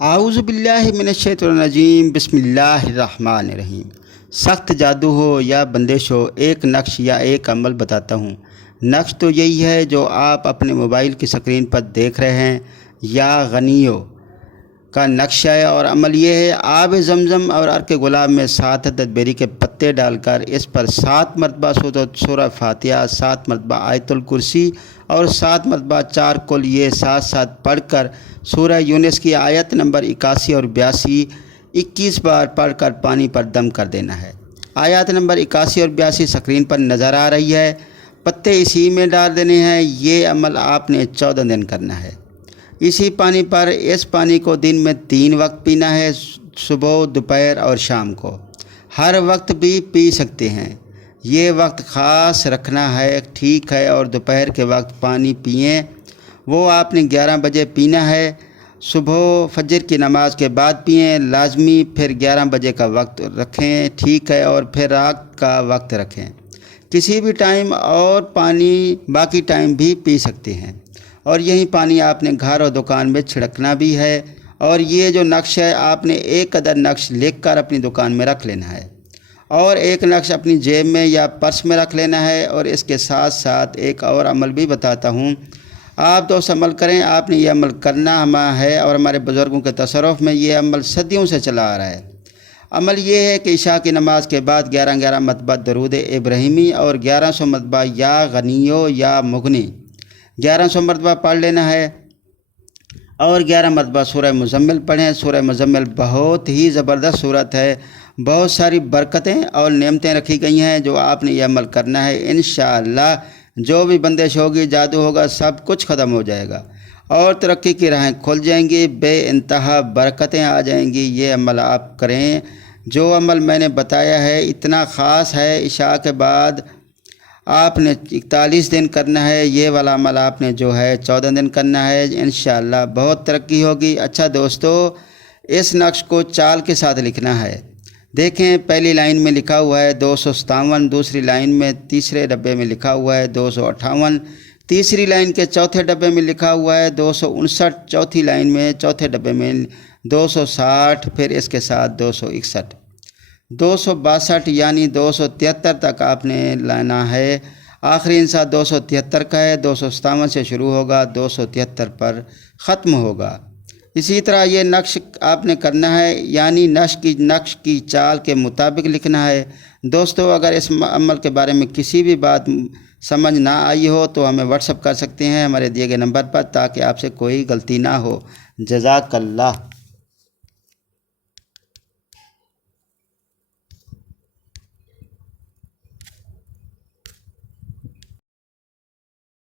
اعوذ باللہ من الشیطان الرجیم بسم اللہ الرحمن الرحیم۔ سخت جادو ہو یا بندش ہو، ایک نقش یا ایک عمل بتاتا ہوں۔ نقش تو یہی ہے جو آپ اپنے موبائل کی سکرین پر دیکھ رہے ہیں، یا غنیوں کا نقشہ ہے، اور عمل یہ ہے آب زمزم اور عرق گلاب میں 7 عدد بیری کے پتے ڈال کر اس پر 7 مرتبہ سورہ فاتحہ، 7 مرتبہ آیت الکرسی اور 7 مرتبہ 4 کل یہ ساتھ ساتھ پڑھ کر سورہ یونس کی آیت نمبر 81 اور 82 21 بار پڑھ کر پانی پر دم کر دینا ہے۔ آیات نمبر 81 اور 82 سکرین پر نظر آ رہی ہے، پتے اسی میں ڈال دینے ہیں۔ یہ عمل آپ نے 14 دن کرنا ہے۔ اسی پانی پر اس پانی کو دن میں 3 وقت پینا ہے، صبح، دوپہر اور شام کو۔ ہر وقت بھی پی سکتے ہیں، یہ وقت خاص رکھنا ہے، ٹھیک ہے؟ اور دوپہر کے وقت پانی پئیں، وہ آپ نے 11 بجے پینا ہے۔ صبح فجر کی نماز کے بعد پئیں لازمی، پھر 11 بجے کا وقت رکھیں، ٹھیک ہے؟ اور پھر رات کا وقت رکھیں، کسی بھی ٹائم، اور پانی باقی ٹائم بھی پی سکتے ہیں۔ اور یہی پانی آپ نے گھر اور دکان میں چھڑکنا بھی ہے۔ اور یہ جو نقش ہے، آپ نے ایک عدد نقش لکھ کر اپنی دکان میں رکھ لینا ہے، اور ایک نقش اپنی جیب میں یا پرس میں رکھ لینا ہے۔ اور اس کے ساتھ ساتھ ایک اور عمل بھی بتاتا ہوں، آپ دوست عمل کریں۔ آپ نے یہ عمل کرنا ہے، اور ہمارے بزرگوں کے تصرف میں یہ عمل صدیوں سے چلا آ رہا ہے۔ عمل یہ ہے کہ عشاء کی نماز کے بعد 11 مرتبہ درود ابراہیمی اور 1100 مرتبہ یا غنیوں یا مغنی 1100 مرتبہ پڑھ لینا ہے، اور 11 مرتبہ سورہ مزمل پڑھیں۔ سورہ مزمل بہت ہی زبردست صورت ہے، بہت ساری برکتیں اور نعمتیں رکھی گئی ہیں، جو آپ نے یہ عمل کرنا ہے۔ انشاءاللہ جو بھی بندش ہوگی، جادو ہوگا، سب کچھ ختم ہو جائے گا، اور ترقی کی راہیں کھل جائیں گی، بے انتہا برکتیں آ جائیں گی۔ یہ عمل آپ کریں، جو عمل میں نے بتایا ہے اتنا خاص ہے۔ عشاء کے بعد آپ نے 41 دن کرنا ہے، یہ والا عمل آپ نے جو ہے 14 دن کرنا ہے، انشاءاللہ بہت ترقی ہوگی۔ اچھا دوستو، اس نقش کو چال کے ساتھ لکھنا ہے۔ دیکھیں، پہلی لائن میں لکھا ہوا ہے 257، دوسری لائن میں تیسرے ڈبے میں لکھا ہوا ہے 258، تیسری لائن کے چوتھے ڈبے میں لکھا ہوا ہے 259، چوتھی لائن میں چوتھے ڈبے میں 260، پھر اس کے ساتھ 261، 262 یعنی 273 تک آپ نے لانا ہے۔ آخری انسا 273 کا ہے، 257 سے شروع ہوگا، 273 پر ختم ہوگا۔ اسی طرح یہ نقش آپ نے کرنا ہے، یعنی نقش کی چال کے مطابق لکھنا ہے۔ دوستو، اگر اس عمل کے بارے میں کسی بھی بات سمجھ نہ آئی ہو تو ہمیں واٹس اپ کر سکتے ہیں ہمارے دیے گئے نمبر پر، تاکہ آپ سے کوئی غلطی نہ ہو۔ جزاک اللہ۔